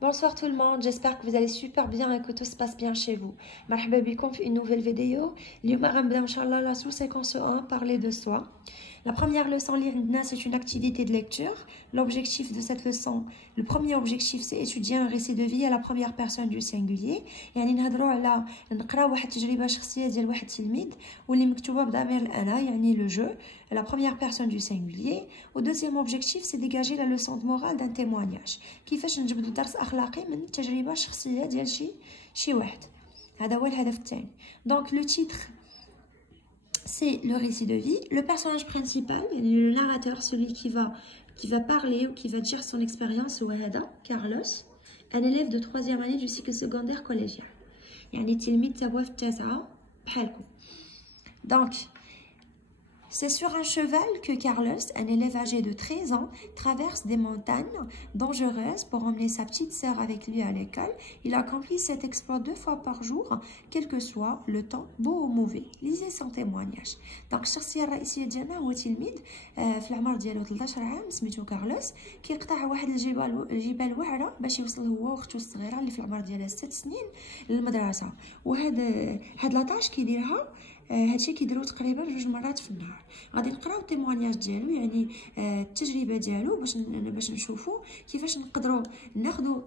Bonsoir tout le monde, j'espère que vous allez super bien et que tout se passe bien chez vous. Marhaba bikoum في une nouvelle vidéo. اليوم غنبدا إن شاء الله la sous-séquence 1, parler de soi. La première leçon لنا c'est une activité de lecture. L'objectif de cette leçon, le premier objectif c'est étudier un récit de vie à la première personne du singulier. يعني نهضروا على نقرا واحد التجربة شخصية ديال واحد التلميذ واللي مكتوبة بضمير الأنا يعني le jeu à la première personne du singulier. Au deuxième objectif c'est dégager la leçon de morale d'un témoignage. كيفاش نجبدوا درس أخلاقي من التجربة الشخصية ديال شي واحد. هذا هو الهدف الثاني. Donc le titre c'est le récit de vie. Le personnage principal, le narrateur, celui qui va parler ou qui va dire son expérience, c'est Carlos, un élève de 3e année du cycle secondaire collégien. يعني تلميذ تبوا في التاسعة بحالكم. Donc c'est sur un cheval que Carlos, un élève âgé de 13 ans, traverse des montagnes dangereuses pour emmener sa petite sœur avec lui à l'école. Il accomplit cet exploit 2 fois par jour, quel que soit le temps, beau ou mauvais. Lisez son témoignage. Donc, الشخصية الرئيسية ديالنا هو تلميذ في العمر ديالو 13 عام سميتو كارلوس كيقطع واحد الجبال واعرة باش يوصل هو واختو الصغيرة اللي في العمر ديالها 6 سنين للمدرسة. هاد لاطاج كيديرها هادشي كيديرو تقريبا 2 مرات في النهار. غادي نقراو التيموانياج ديالو يعني التجربه ديالو باش نشوفوا كيفاش نقدروا ناخذوا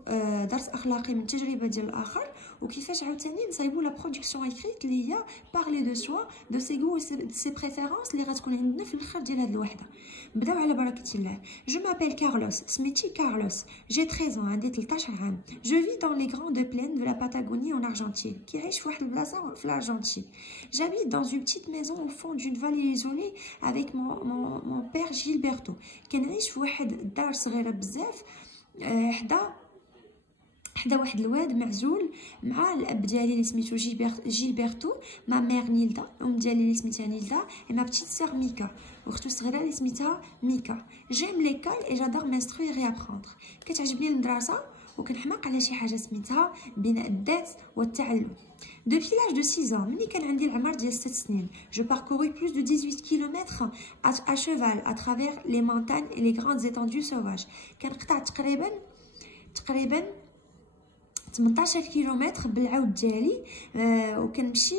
درس اخلاقي من التجربه ديال الاخر وكيفاش عاوتاني نصايبوا لا برودكسيون ايكريت اللي هي بارلي دو سوا دو سي غو سي بريفيرونس اللي غتكون عندنا في الاخر ديال هاد الوحده. نبداو على بركه الله. جو مابيل كارلوس سميتي كارلوس جي 13 ans عندي 13 عام. جو في dans les grandes plaines de la Patagonie en Argentine. كيعيش في واحد البلاصه في الارجنتين. J'habite dans une petite maison au fond d'une vallée isolée avec mon père Gilberto. كنعيش في واحد الدار صغيره بزاف حدا واحد الواد معزول مع الاب ديالي اللي سميتو جيلبرتو ما مير نيلدا ام ديالي اللي سميتها نيلدا et ma petite sœur ميكا واختو الصغيره اللي سميتها ميكا. j'aime l'école et j'adore m'instruire et apprendre. كتعجبني المدرسه وكنحماق على شي حاجه سميتها بناء الذات والتعلم. Depuis l'âge de 6 ans, ملي كان عندي العمر ديال 6 سنين, je parcourus plus de 18 km à cheval à travers les montagnes et les grandes étendues sauvages. كنقطع تقريبا 18 كيلومتر بالعود ديالي وكنمشي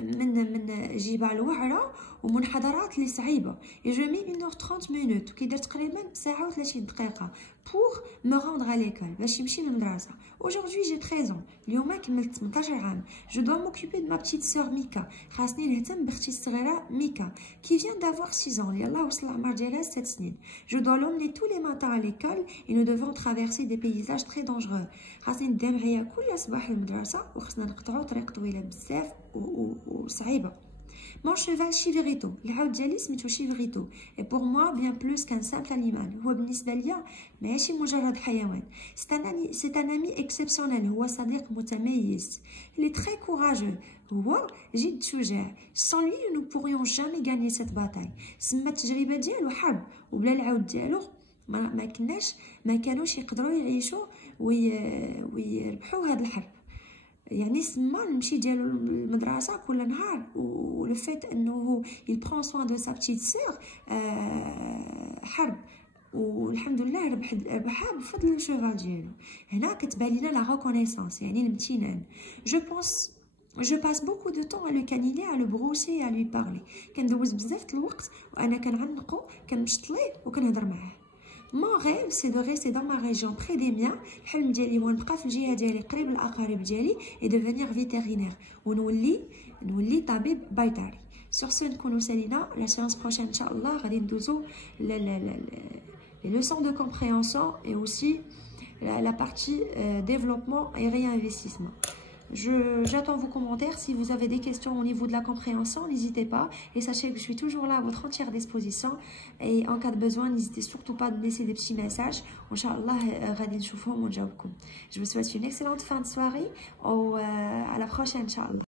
من جبال وعره ومنحدرات اللي صعيبه. et je mets 1h30 minutes وكيدير تقريبا ساعه و30 دقيقه pour me rendre à l'école باش نمشي للمدرسه. aujourd'hui j'ai 13 ans. اليوم كملت 18 عام. je dois m'occuper de ma petite sœur ميكا. خاصني نهتم باختي الصغيره ميكا qui vient d'avoir 6 ans. يلاه وصل العمر ديالها 6 سنين. je dois l'emmener tous les matins à l'école et nous devons traverser des paysages très dangereux. خاصني ندير معايا كل صباح للمدرسه وخصنا نقطعوا طريق طويله بزاف وصعيبه. Mon cheval Chiverito, العود ديالي سميتو Chiverito, et pour moi bien plus qu'un simple animal. هو بالنسبة ليا ماشي مجرد حيوان. C'est un ami exceptionnel. هو صديق متميز. Il est très courageux. هو جد شجاع. Sans lui nous ne pourrions jamais gagner cette bataille. سما التجربة ديالو حرب وبلا العود ديالو ما كانوش يقدروا يعيشوا ويربحوا هاد الحرب. يعني سما نمشي ديالو المدرسه كل نهار ولو فيت انه il prend soin de sa petite sœur حرب والحمد لله ربحها بفضل الشوفال ديالو. هنا كتبان لينا لا ريكونيسانس يعني الامتنان. Je passe beaucoup de temps à le câliner, à le brosser et à lui parler. كندوز بزاف الوقت وانا كنعنقو كنمشطليه وكنهضر معاه. Mon rêve c'est de rester dans ma région près des miens. الحلم ديالي هو نبقى في الجهه ديالي قريب الاقارب ديالي et devenir vétérinaire ونولي طبيب بيطري. Sur ce نكونوا سالينا. La séance prochaine ان شاء الله غادي ندوزو les leçons de compréhension et aussi la partie développement et réinvestissement. J'attends vos commentaires. Si vous avez des questions au niveau de la compréhension, n'hésitez pas. Et sachez que je suis toujours là à votre entière disposition. Et en cas de besoin, n'hésitez surtout pas de laisser des petits messages. Inch'Allah, je vous souhaite une excellente fin de soirée. À la prochaine, Inch'Allah.